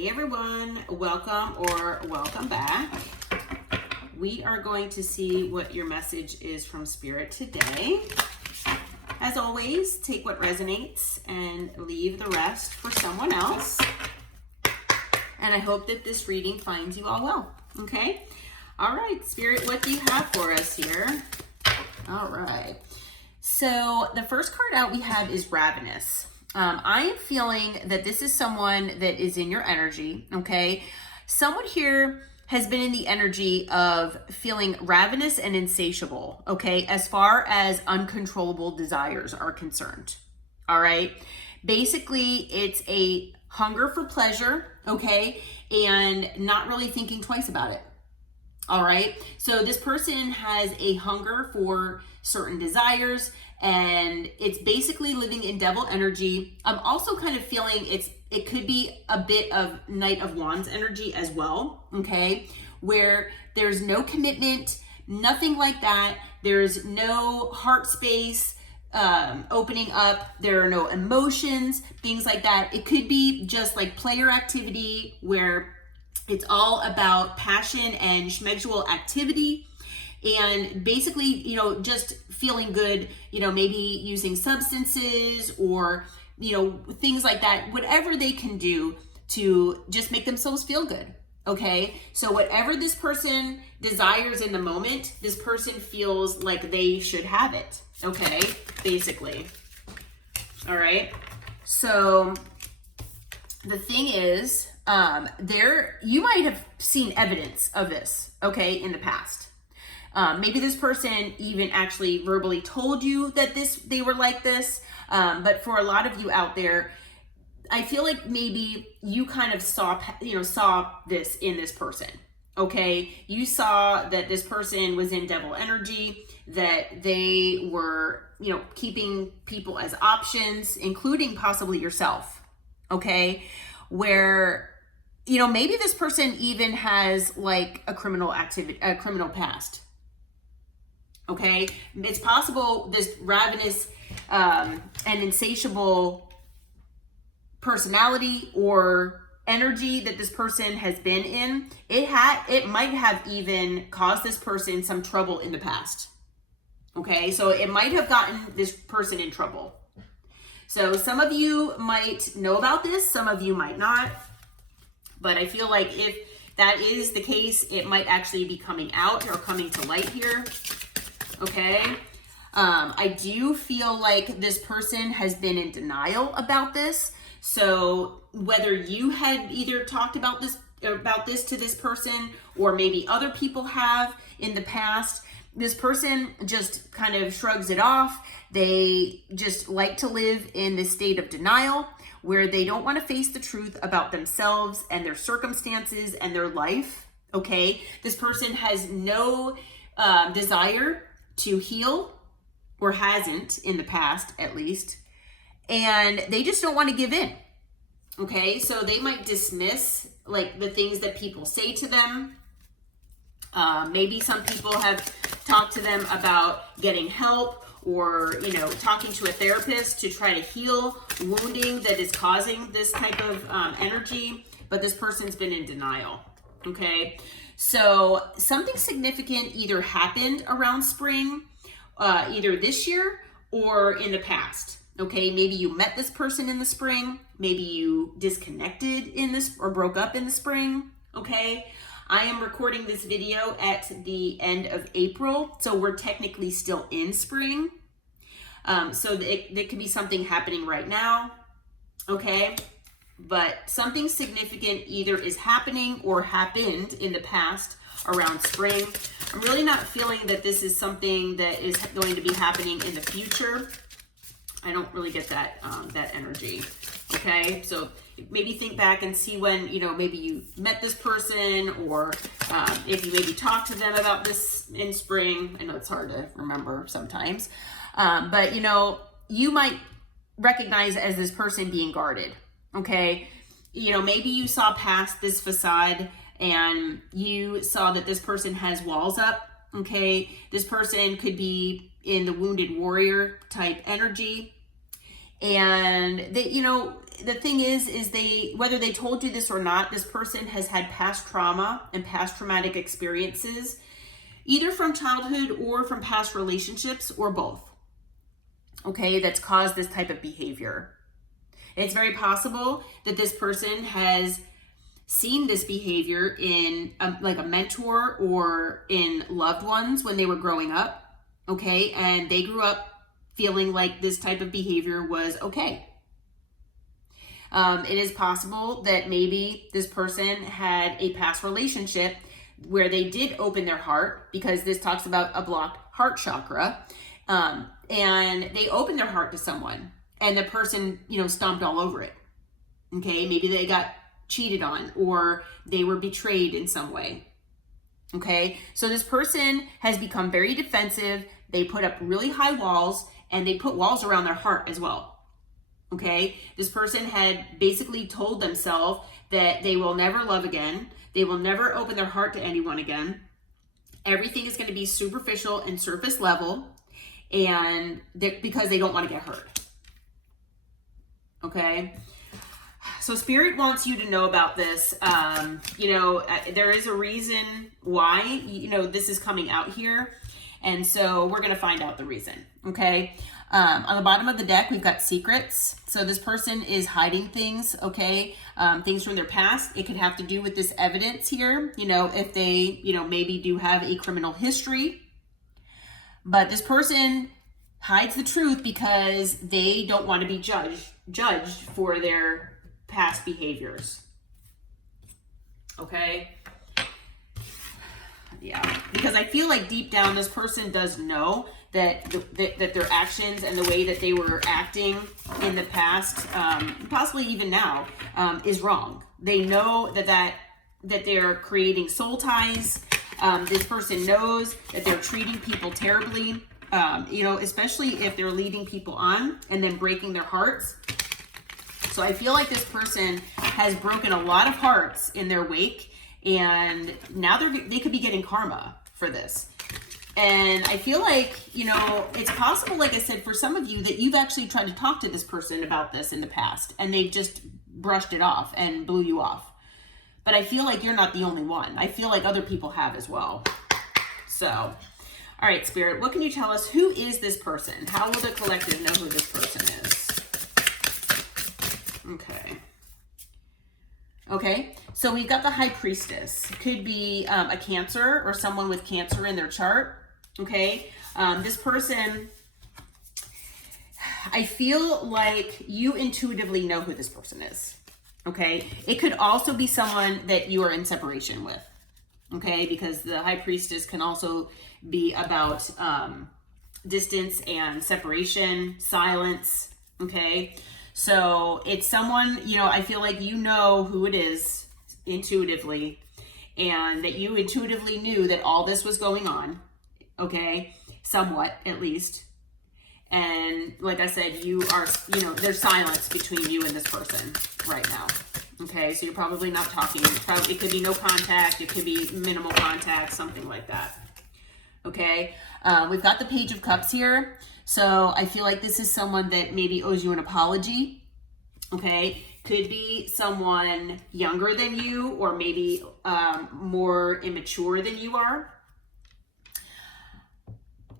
Hey everyone, welcome or welcome back. We are going to see what your message is from Spirit today. As always, take what resonates and leave the rest for someone else. And I hope that this reading finds you all well, okay? All right, Spirit, what do you have for us here? All right. So the first card out we have is Ravenous. I am feeling that this is someone that is in your energy, okay? Someone here has been in the energy of feeling ravenous and insatiable, okay, as far as uncontrollable desires are concerned, all right? Basically, it's a hunger for pleasure, okay, and not really thinking twice about it. All right, so this person has a hunger for certain desires, and it's basically living in devil energy. I'm also kind of feeling it could be a bit of Knight of Wands energy as well, okay, where there's no commitment, nothing like that. There's no heart space opening up. There are no emotions, things like that. It could be just like player activity where it's all about passion and schmegsual activity, and basically, you know, just feeling good, you know, maybe using substances or, you know, things like that, whatever they can do to just make themselves feel good, okay? So whatever this person desires in the moment, this person feels like they should have it, okay? Basically. All right? So the thing is, you might have seen evidence of this, okay, in the past. Maybe this person even actually verbally told you that they were like this. But for a lot of you out there, I feel like maybe you kind of saw this in this person. Okay. You saw that this person was in devil energy, that they were, you know, keeping people as options, including possibly yourself. Okay. Where, you know, maybe this person even has like a criminal past. Okay, it's possible this ravenous and insatiable personality or energy that this person has been in, it might have even caused this person some trouble in the past. Okay, so it might have gotten this person in trouble. So some of you might know about this, some of you might not, but I feel like if that is the case, it might actually be coming out or coming to light here. Okay, I do feel like this person has been in denial about this. So whether you had either talked about this to this person, or maybe other people have in the past, this person just kind of shrugs it off. They just like to live in this state of denial where they don't want to face the truth about themselves and their circumstances and their life. Okay, this person has no desire to heal, or hasn't in the past at least, and they just don't want to give in. Okay, so they might dismiss like the things that people say to them. Maybe some people have talked to them about getting help, or, you know, talking to a therapist to try to heal wounding that is causing this type of energy, but this person's been in denial. Okay, so something significant either happened around spring, either this year or in the past. Okay, maybe you met this person in the spring, maybe you disconnected in this or broke up in the spring. Okay, I am recording this video at the end of April, so we're technically still in spring. So it could be something happening right now. Okay, but something significant either is happening or happened in the past around spring. I'm really not feeling that this is something that is going to be happening in the future. I don't really get that that energy. Okay, so maybe think back and see when, you know, maybe you met this person, or if you maybe talked to them about this in spring. I know it's hard to remember sometimes, but you know, you might recognize as this person being guarded. Okay, you know, maybe you saw past this facade and you saw that this person has walls up. Okay, this person could be in the wounded warrior type energy, and they, you know, the thing is whether they told you this or not, this person has had past trauma and past traumatic experiences, either from childhood or from past relationships or both. Okay, that's caused this type of behavior. It's very possible that this person has seen this behavior in like a mentor or in loved ones when they were growing up. Okay, and they grew up feeling like this type of behavior was okay. It is possible that maybe this person had a past relationship where they did open their heart, because this talks about a blocked heart chakra, and they opened their heart to someone and the person, stomped all over it. Okay, maybe they got cheated on or they were betrayed in some way. Okay, so this person has become very defensive. They put up really high walls, and they put walls around their heart as well. Okay, this person had basically told themselves that they will never love again. They will never open their heart to anyone again. Everything is going to be superficial and surface level, and because they don't want to get hurt. Okay, so Spirit wants you to know about this. There is a reason why, this is coming out here. And so we're going to find out the reason. Okay. On the bottom of the deck, we've got secrets. So this person is hiding things. Okay. Things from their past. It could have to do with this evidence here. If they, maybe do have a criminal history. But this person hides the truth because they don't want to be judged for their past behaviors. Okay. Yeah, because I feel like deep down this person does know that that their actions and the way that they were acting in the past, possibly even now, is wrong. They know that they're creating soul ties. This person knows that they're treating people terribly, especially if they're leading people on and then breaking their hearts. So I feel like this person has broken a lot of hearts in their wake. And now they could be getting karma for this. And I feel like, it's possible, like I said, for some of you that you've actually tried to talk to this person about this in the past and they've just brushed it off and blew you off. But I feel like you're not the only one. I feel like other people have as well. So, all right, Spirit, what can you tell us? Who is this person? How will the collective know who this person is? Okay, so we've got the High Priestess. Could be a Cancer or someone with Cancer in their chart. Okay, this person, I feel like you intuitively know who this person is. Okay, it could also be someone that you are in separation with. Okay, because the High Priestess can also be about distance and separation, silence. Okay. So it's someone, I feel like you know who it is intuitively, and that you intuitively knew that all this was going on, okay, somewhat at least. And like I said, you are, there's silence between you and this person right now, okay? So you're probably not talking. It could be no contact. It could be minimal contact, something like that, okay? We've got the Page of Cups here. So I feel like this is someone that maybe owes you an apology, okay? Could be someone younger than you, or maybe more immature than you are.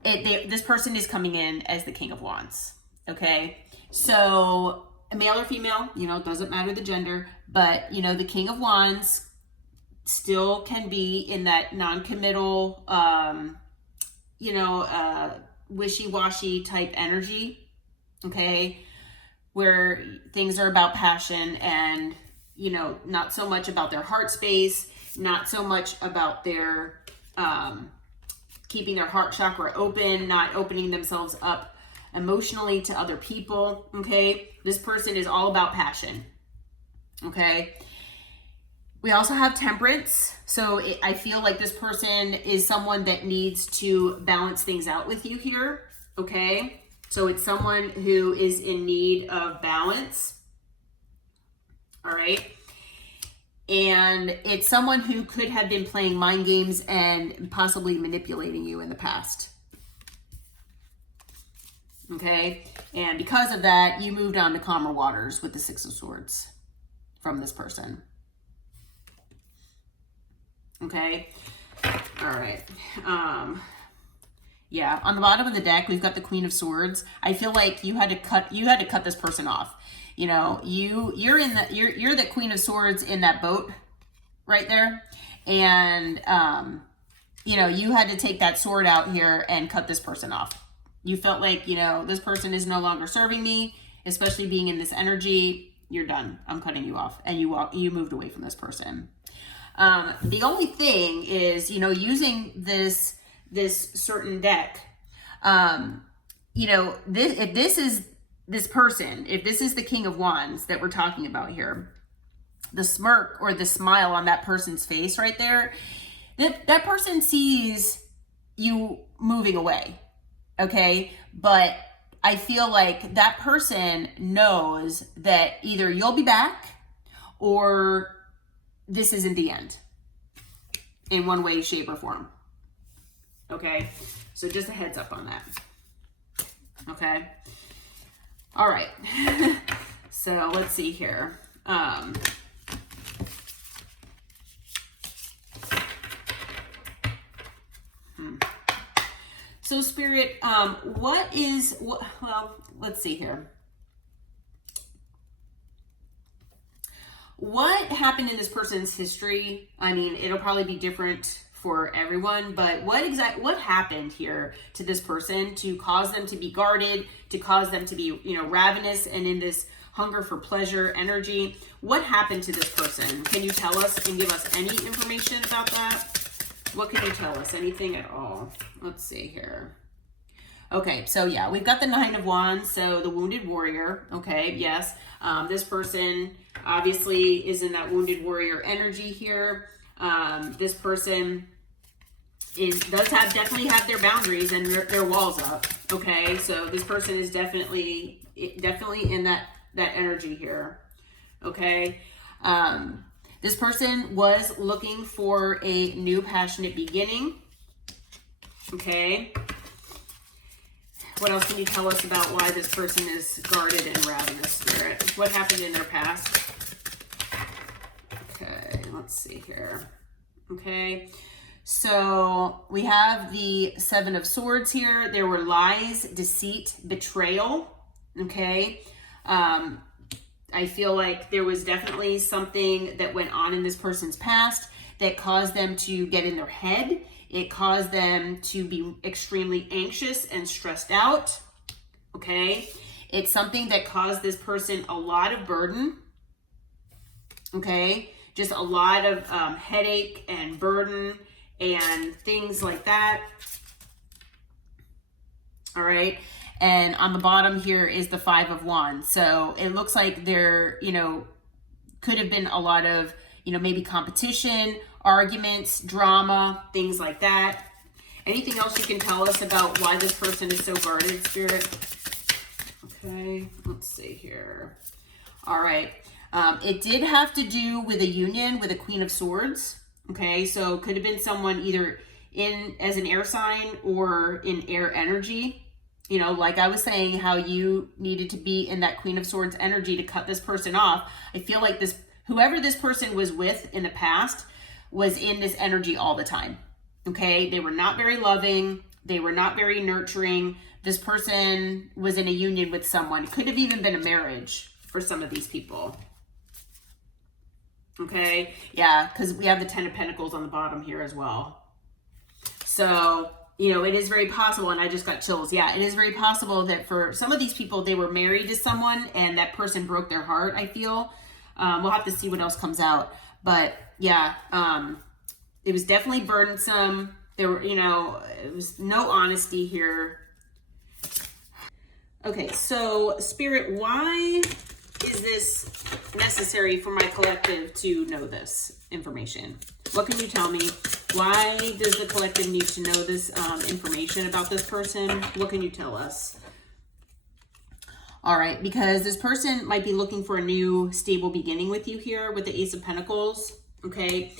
This person is coming in as the King of Wands, okay? So male or female, doesn't matter the gender, but, the King of Wands still can be in that non-committal, wishy-washy type energy, okay, where things are about passion and, not so much about their heart space, not so much about their keeping their heart chakra open, not opening themselves up emotionally to other people, okay? This person is all about passion, okay? We also have Temperance. So I feel like this person is someone that needs to balance things out with you here, okay? So it's someone who is in need of balance, all right? And it's someone who could have been playing mind games and possibly manipulating you in the past, Okay. And because of that, you moved on to calmer waters with the Six of Swords from this person. Okay. All right. Yeah, on the bottom of the deck, we've got the Queen of Swords. I feel like you had to cut this person off. You know, you're the Queen of Swords in that boat right there. And, you know, you had to take that sword out here and cut this person off. You felt like, you know, this person is no longer serving me, especially being in this energy. You're done. I'm cutting you off. And you moved away from this person. The only thing is, you know, using this certain deck, you know, if this is the King of Wands that we're talking about here, the smirk or the smile on that person's face right there, that person sees you moving away. Okay. But I feel like that person knows that either you'll be back or this isn't the end in one way, shape, or form. Okay. So just a heads up on that. Okay. All right. So let's see here. So Spirit, well, let's see here. What happened in this person's history? I mean, it'll probably be different for everyone, but what happened here to this person to cause them to be guarded, to cause them to be, you know, ravenous and in this hunger for pleasure energy? What happened to this person? Can you tell us and give us any information about that? What can you tell us? Anything at all? Let's see here. Okay, so yeah, we've got the Nine of Wands, so the wounded warrior. Okay, yes. This person obviously is in that wounded warrior energy here. This person definitely have their boundaries and their walls up. Okay, so this person is definitely in that energy here. Okay, this person was looking for a new passionate beginning. Okay. What else can you tell us about why this person is guarded and ravenous, Spirit? What happened in their past? Okay, let's see here. Okay, so we have the Seven of Swords here. There were lies, deceit, betrayal. Okay, I feel like there was definitely something that went on in this person's past that caused them to get in their head. It caused them to be extremely anxious and stressed out. Okay, it's something that caused this person a lot of burden. Okay, just a lot of headache and burden and things like that. All right. And on the bottom here is the Five of Wands. So it looks like there, you know, could have been a lot of, you know, maybe competition, arguments, drama, things like that. Anything else you can tell us about why this person is so guarded, Spirit? Okay, let's see here. All right. It did have to do with a union with a Queen of Swords. Okay, so could have been someone either in as an air sign or in air energy. You know, like I was saying, how you needed to be in that Queen of Swords energy to cut this person off. I feel like whoever this person was with in the past was in this energy all the time. Okay, they were not very loving. They were not very nurturing. This person was in a union with someone. Could have even been a marriage for some of these people. Okay, yeah, because we have the Ten of Pentacles on the bottom here as well. So, you know, it is very possible, and I just got chills. Yeah, it is very possible that for some of these people, they were married to someone and that person broke their heart, I feel. We'll have to see what else comes out. But yeah, it was definitely burdensome. There were, you know, it was no honesty here. Okay, so Spirit, why is this necessary for my collective to know this information? What can you tell me? Why does the collective need to know this information about this person? What can you tell us? All right, because this person might be looking for a new stable beginning with you here with the Ace of Pentacles. Okay,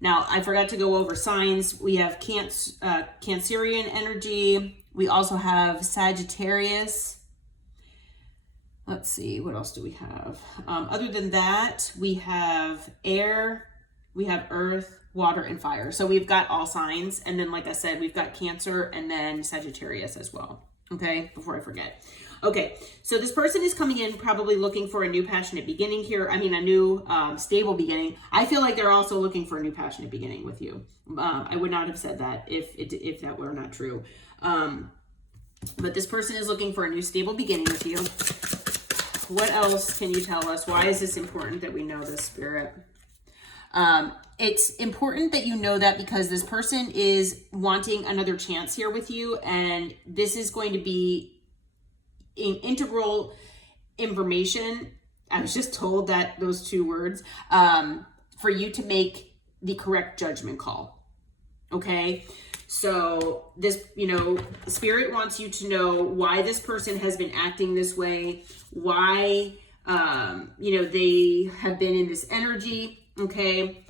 Now, I forgot to go over signs. We have Cancerian energy. We also have Sagittarius. Let's see, what else do we have? Other than that, we have air, we have earth, water, and fire. So we've got all signs. And then, like I said, we've got Cancer and then Sagittarius as well. Okay, before I forget. Okay, so this person is coming in probably looking for a new passionate beginning here. I mean, a new stable beginning. I feel like they're also looking for a new passionate beginning with you. I would not have said that if that were not true. But this person is looking for a new stable beginning with you. What else can you tell us? Why is this important that we know this, Spirit? It's important that you know that because this person is wanting another chance here with you, and this is going to be integral information. I was just told that those two words, for you to make the correct judgment call. Okay. So this, Spirit wants you to know why this person has been acting this way, why, they have been in this energy. Okay.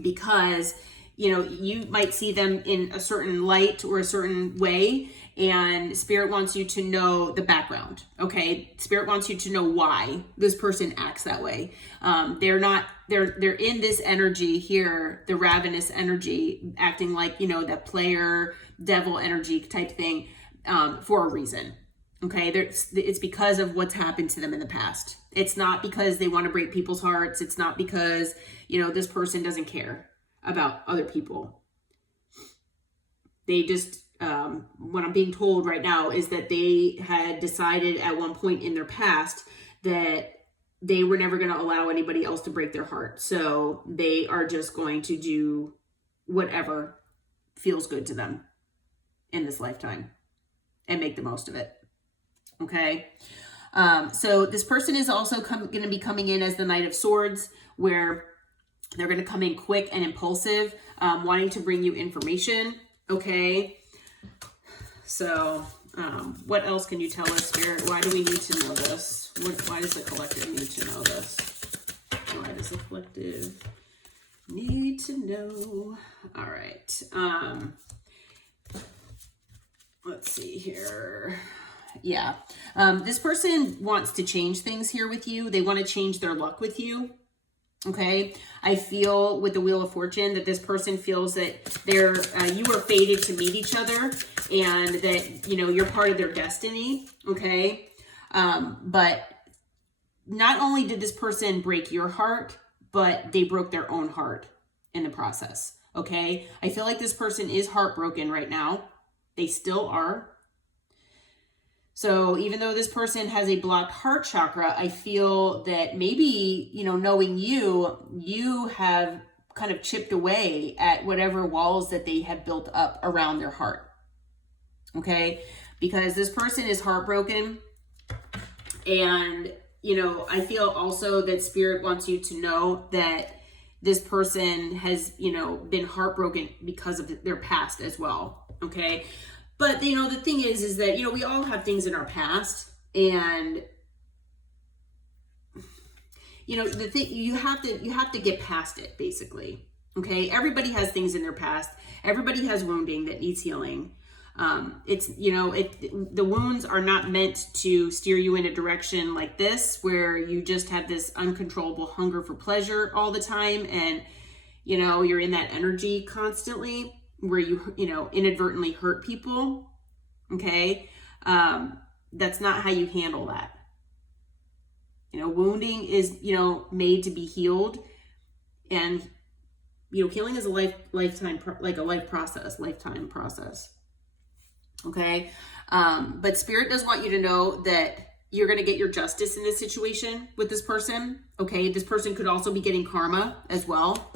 Because, you might see them in a certain light or a certain way, and Spirit wants you to know the background. Okay. Spirit wants you to know why this person acts that way. They're in this energy here, the ravenous energy, acting like, that player devil energy type thing, for a reason. Okay. It's because of what's happened to them in the past. It's not because they want to break people's hearts. It's not because, this person doesn't care about other people. They just, what I'm being told right now is that they had decided at one point in their past that they were never going to allow anybody else to break their heart. So they are just going to do whatever feels good to them in this lifetime and make the most of it. Okay. So this person is also going to be coming in as the Knight of Swords, where they're going to come in quick and impulsive, wanting to bring you information. Okay. So, what else can you tell us, Spirit? Why do we need to know this? Why does the collective need to know this? Why does the collective need to know? All right. Let's see here. Yeah. This person wants to change things here with you. They want to change their luck with you. Okay. I feel with the Wheel of Fortune that this person feels that you are fated to meet each other, and that, you're part of their destiny. Okay. But not only did this person break your heart, but they broke their own heart in the process. Okay. I feel like this person is heartbroken right now. They still are. So even though this person has a blocked heart chakra, I feel that maybe, knowing you have kind of chipped away at whatever walls that they have built up around their heart. Okay. Because this person is heartbroken, and, I feel also that Spirit wants you to know that this person has, been heartbroken because of their past as well. Okay. But, the thing is that, we all have things in our past, and, the thing, you have to get past it, basically. Okay. Everybody has things in their past. Everybody has wounding that needs healing. The wounds are not meant to steer you in a direction like this, where you just have this uncontrollable hunger for pleasure all the time. And, you're in that energy constantly, where you inadvertently hurt people. Okay. That's not how you handle that. Wounding is, made to be healed, and, healing is a lifetime process. Okay. But Spirit does want you to know that you're going to get your justice in this situation with this person. Okay. This person could also be getting karma as well.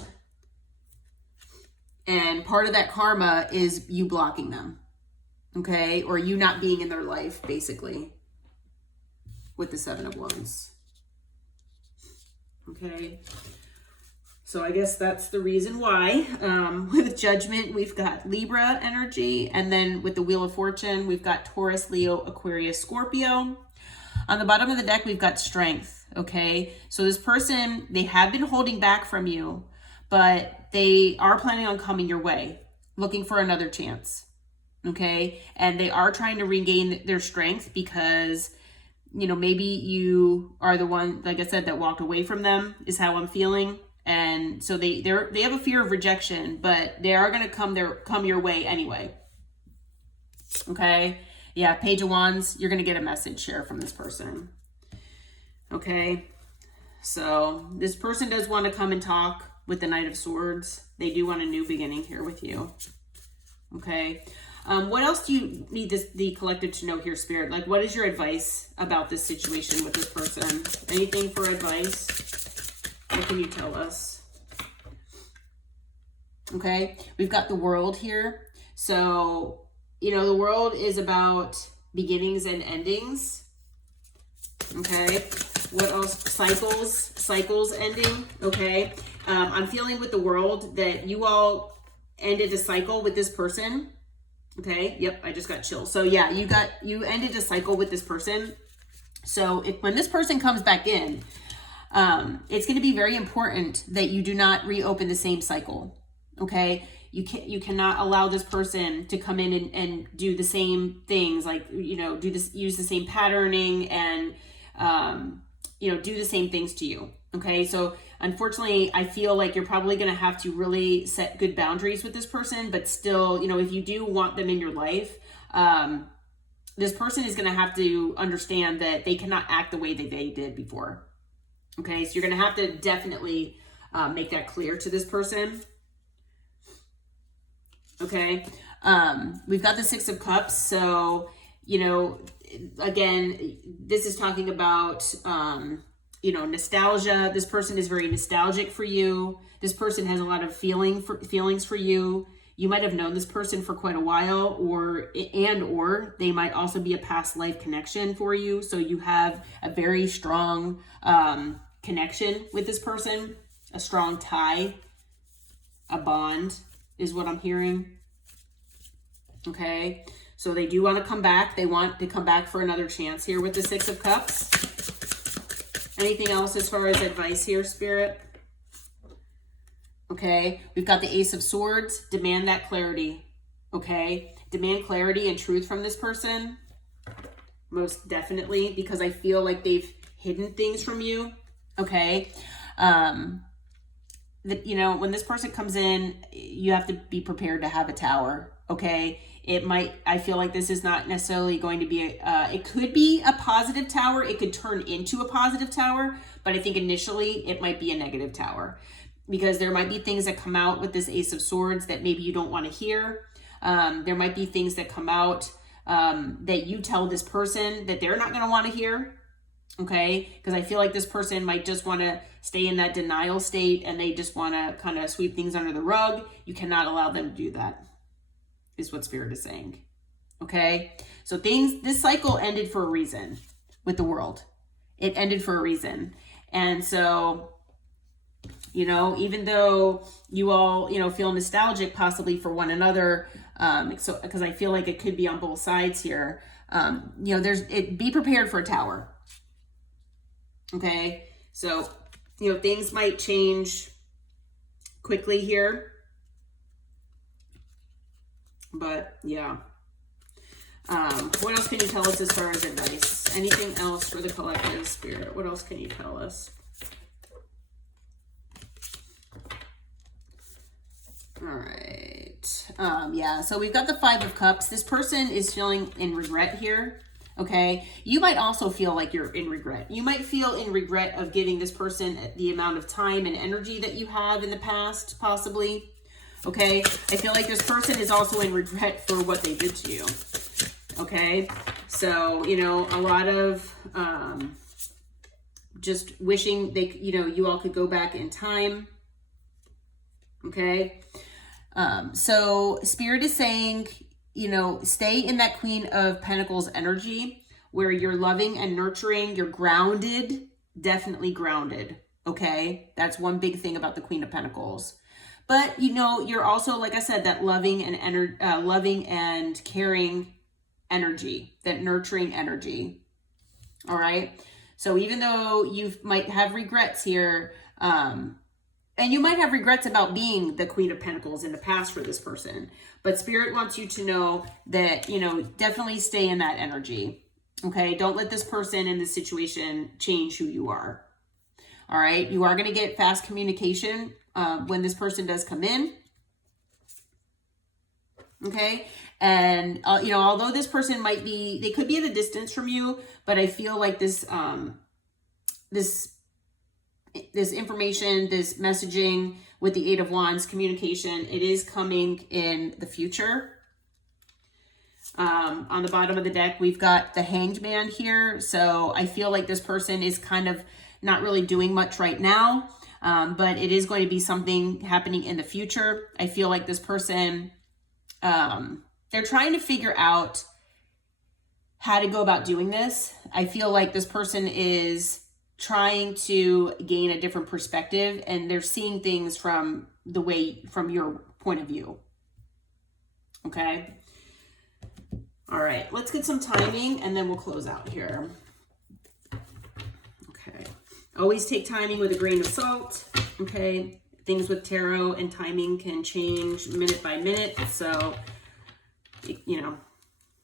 And part of that karma is you blocking them. Okay. Or you not being in their life, basically, with the Seven of Wands. Okay. So I guess that's the reason why. With Judgment, we've got Libra energy. And then with the Wheel of Fortune, we've got Taurus, Leo, Aquarius, Scorpio. On the bottom of the deck, we've got Strength. Okay. So this person, they have been holding back from you, but they are planning on coming your way, looking for another chance. Okay. And they are trying to regain their strength because, you know, maybe you are the one, like I said, that walked away from them, is how I'm feeling. And so they have a fear of rejection, but they are going to come your way anyway. Okay. Yeah. Page of Wands, you're going to get a message here from this person. Okay. So this person does want to come and talk with the Knight of Swords. They do want a new beginning here with you. Okay. What else do you need the collective to know here, Spirit? Like, what is your advice about this situation with this person? Anything for advice? What can you tell us? Okay. We've got the World here. So, you know, the World is about beginnings and endings. Okay. What else? Cycles ending. Okay. I'm feeling with the World that you all ended a cycle with this person. Okay. Yep. I just got chills. So yeah, you ended a cycle with this person. So when this person comes back in, it's going to be very important that you do not reopen the same cycle. Okay. You cannot allow this person to come in and do the same things, like, you know, use the same patterning and, you know, do the same things to you. Okay. So unfortunately, I feel like you're probably going to have to really set good boundaries with this person, but still, you know, if you do want them in your life, this person is going to have to understand that they cannot act the way that they did before. Okay. So you're going to have to definitely make that clear to this person. Okay. We've got the Six of Cups. So, you know, again, this is talking about, you know, nostalgia. This person is very nostalgic for you. This person has a lot of feelings for you. You might have known this person for quite a while, or they might also be a past life connection for you. So you have a very strong connection with this person, a strong tie, a bond is what I'm hearing. Okay. So they do want to come back. They want to come back for another chance here with the Six of Cups. Anything else as far as advice here, Spirit? Okay. We've got the Ace of Swords. Demand that clarity. Okay. Demand clarity and truth from this person. Most definitely, because I feel like they've hidden things from you. Okay. You know, when this person comes in, you have to be prepared to have a tower. Okay. I feel like this is not necessarily going to be, it could be a positive tower. It could turn into a positive tower, but I think initially it might be a negative tower because there might be things that come out with this Ace of Swords that maybe you don't want to hear. There might be things that come out that you tell this person that they're not going to want to hear. Okay. Because I feel like this person might just want to stay in that denial state and they just want to kind of sweep things under the rug. You cannot allow them to do that, is what Spirit is saying. Okay. So this cycle ended for a reason with the World. It ended for a reason. And so, you know, even though you all, you know, feel nostalgic possibly for one another, so because I feel like it could be on both sides here, you know, be prepared for a tower. Okay. So, you know, things might change quickly here. But yeah. What else can you tell us as far as advice? Anything else for the collective, Spirit? What else can you tell us? All right. Yeah, so we've got the Five of Cups. This person is feeling in regret here. Okay. You might also feel like you're in regret. You might feel in regret of giving this person the amount of time and energy that you have in the past, possibly. Okay. I feel like this person is also in regret for what they did to you. Okay. So, you know, a lot of, just wishing you all could go back in time. Okay. So Spirit is saying, you know, stay in that Queen of Pentacles energy where you're loving and nurturing, you're grounded, definitely grounded. Okay. That's one big thing about the Queen of Pentacles. But, you know, you're also, like I said, that loving and caring energy, that nurturing energy. All right. So even though you might have regrets here, And you might have regrets about being the Queen of Pentacles in the past for this person. But Spirit wants you to know that, you know, definitely stay in that energy. Okay? Don't let this person in this situation change who you are. All right? You are going to get fast communication when this person does come in. Okay? And, you know, although this person might be, they could be at a distance from you, but I feel like this information, this messaging with the Eight of Wands, communication, it is coming in the future. On the bottom of the deck, we've got the Hanged Man here. So I feel like this person is kind of not really doing much right now, but it is going to be something happening in the future. I feel like this person, they're trying to figure out how to go about doing this. I feel like this person is trying to gain a different perspective, and they're seeing things from your point of view. Okay. All right, let's get some timing and then we'll close out here. Okay. Always take timing with a grain of salt. Okay. Things with tarot and timing can change minute by minute. So, you know,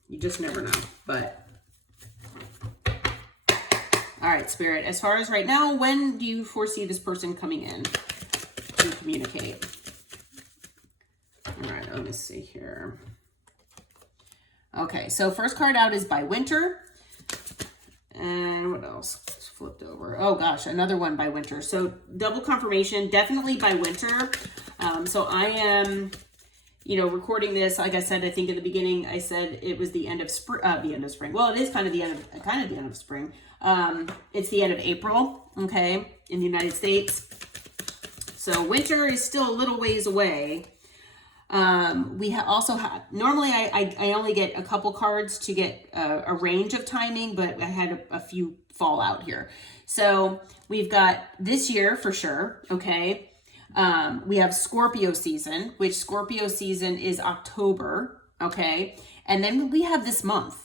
you just never know. But, all right, Spirit, as far as right now, when do you foresee this person coming in to communicate? All right, let me see here. Okay, so first card out is by winter. And what else? It's flipped over. Oh gosh, another one by winter. So double confirmation, definitely by winter. So I am, you know, recording this. Like I said, I think in the beginning, I said it was the end of spring. Well, it is kind of the end of spring. It's the end of April. Okay, in the United States. So winter is still a little ways away. We also have, normally I only get a couple cards to get a range of timing, but I had a few fall out here. So we've got this year for sure. Okay. We have Scorpio season, which Scorpio season is October. Okay. And then we have this month.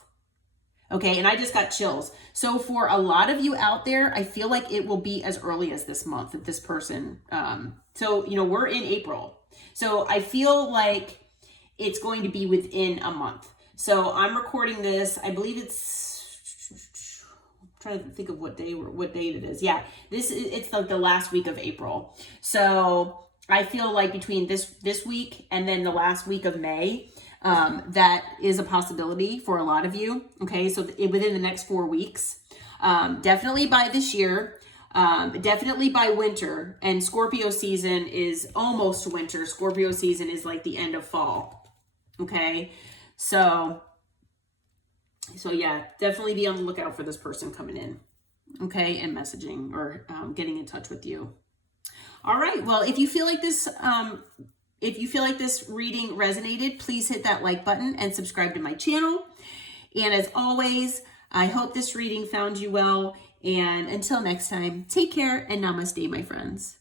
Okay. And I just got chills. So for a lot of you out there, I feel like it will be as early as this month that this person, so, you know, we're in April. So I feel like it's going to be within a month. So I'm recording this. I believe it's, I'm trying to think of what date it is. Yeah, it's like the last week of April. So I feel like between this week and then the last week of May, that is a possibility for a lot of you. Okay, so within the next 4 weeks, definitely by this year. Definitely by winter, and Scorpio season is almost winter. Scorpio season is like the end of fall. Okay. So yeah, definitely be on the lookout for this person coming in. Okay. And messaging or, getting in touch with you. All right. Well, if you feel like this reading resonated, please hit that like button and subscribe to my channel. And as always, I hope this reading found you well. And until next time, take care and namaste, my friends.